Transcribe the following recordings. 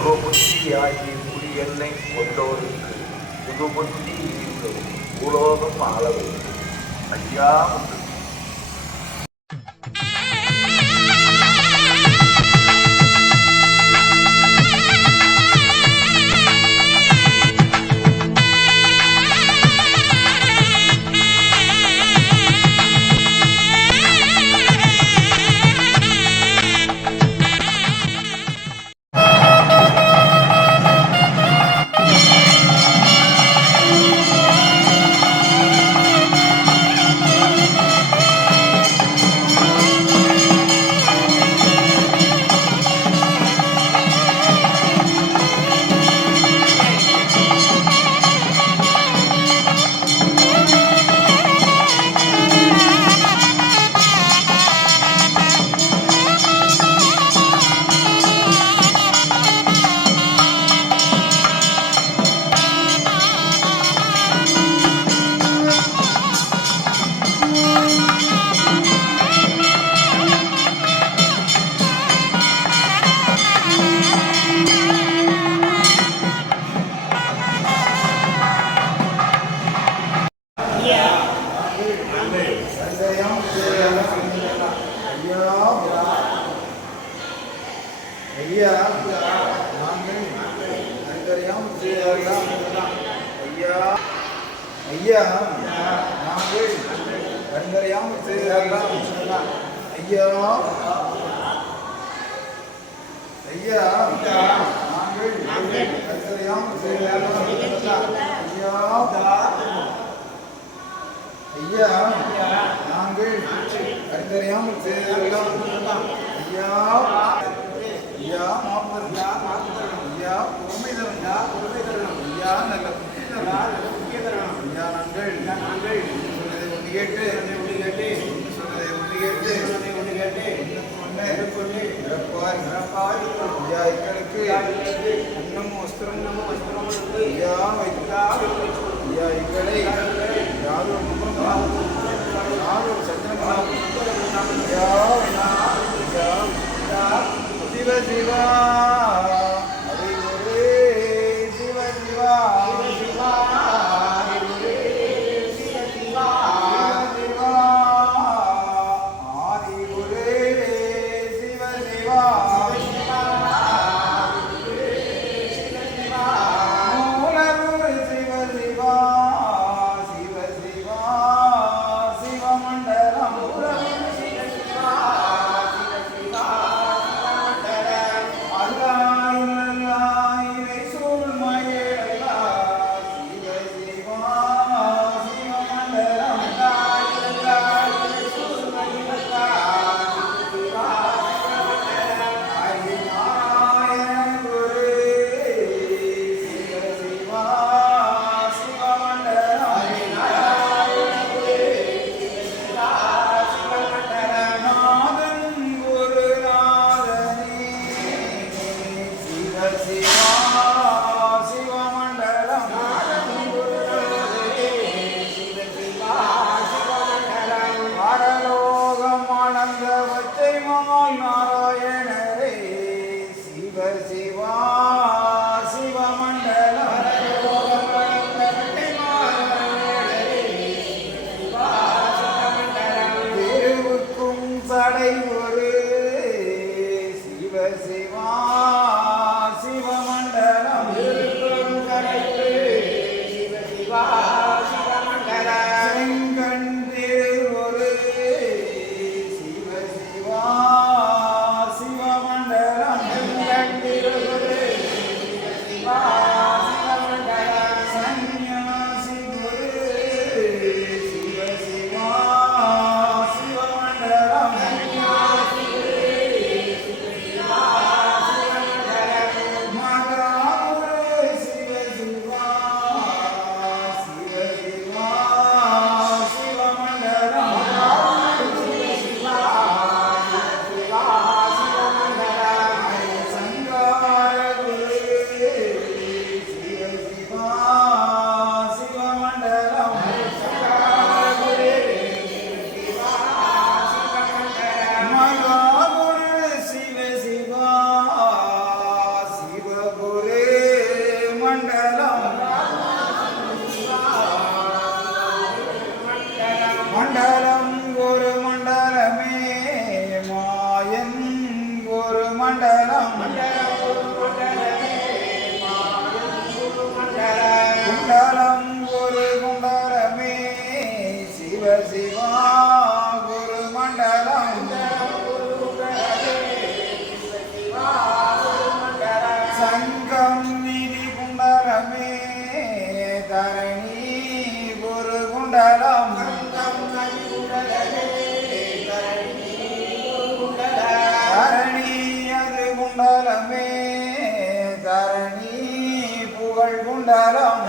ஒரு புத்தியாகி புரி என்னை கொண்டோருக்கு. புது புத்தி ஈர்க்கும் பூலோகம் அளவு ஐயா ஒன்று ஐயா ஐயா நாங்கள் அந்தரியம் செய்யலாம் ஐயா ஐயா நாங்கள் அறிந்தறியாமல் செய்ததெல்லாம் ஐயா ஐயா மாப்பதா ஐயா பொறுமை பொறுமை தரணும் ஐயா நல்ல புத்தி நல்ல புத்திய தரணும் ஐயா நாங்கள் நாங்கள் கேட்டு கேட்டு சொன்னதை ஒன்று கேட்டு சொன்னதை ஒன்று கேட்டு ஒன்று கொண்டு இறப்பாய் இறப்பாய் ஐயா எங்களுக்கு சிவ சிவா குரு மண்டலம் சங்கம் நிதி குண்டலமே தரணி குரு குண்டலம் தரணி புகழ் குண்டலம்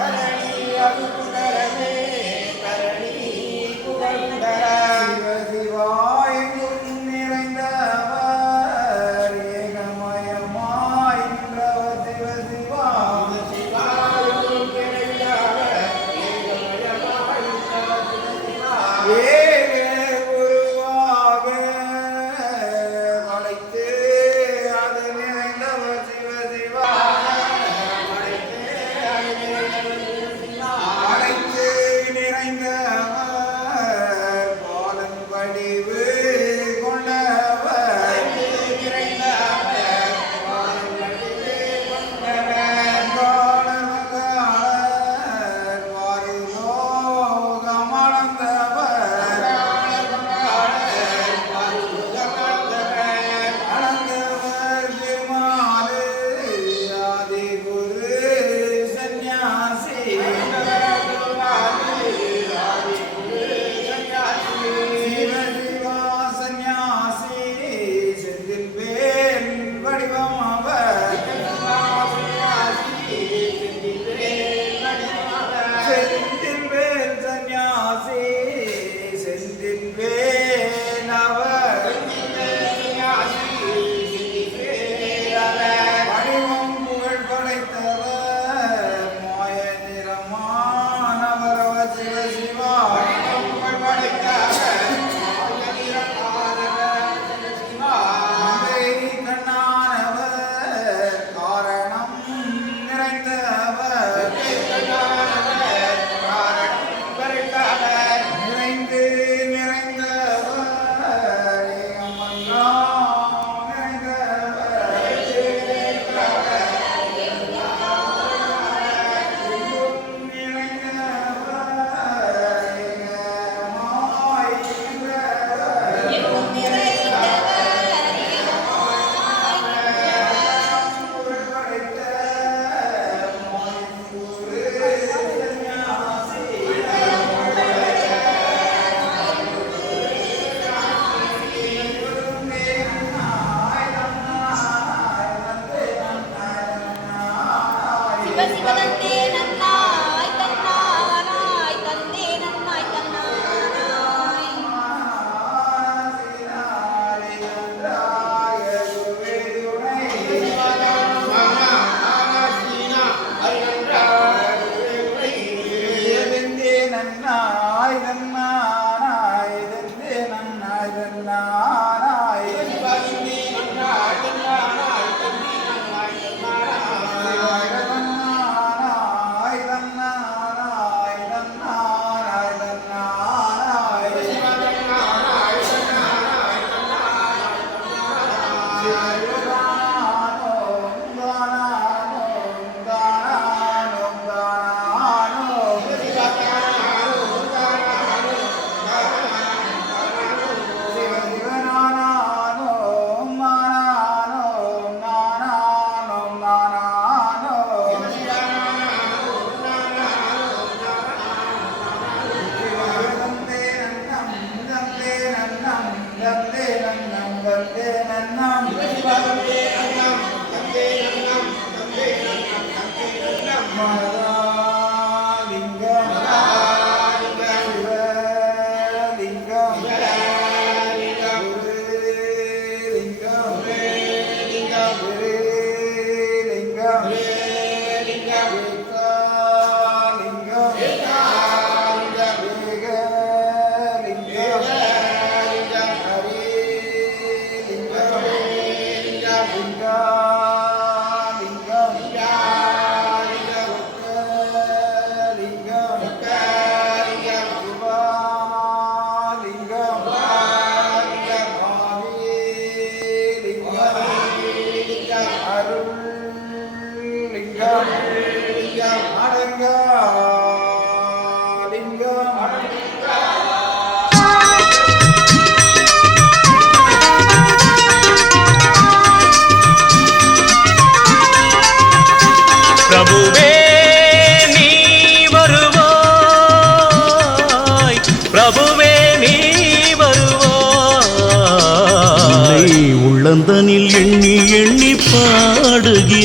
சிவ சிவ தந்தே நன்னாய் அடங்காலிங்கம்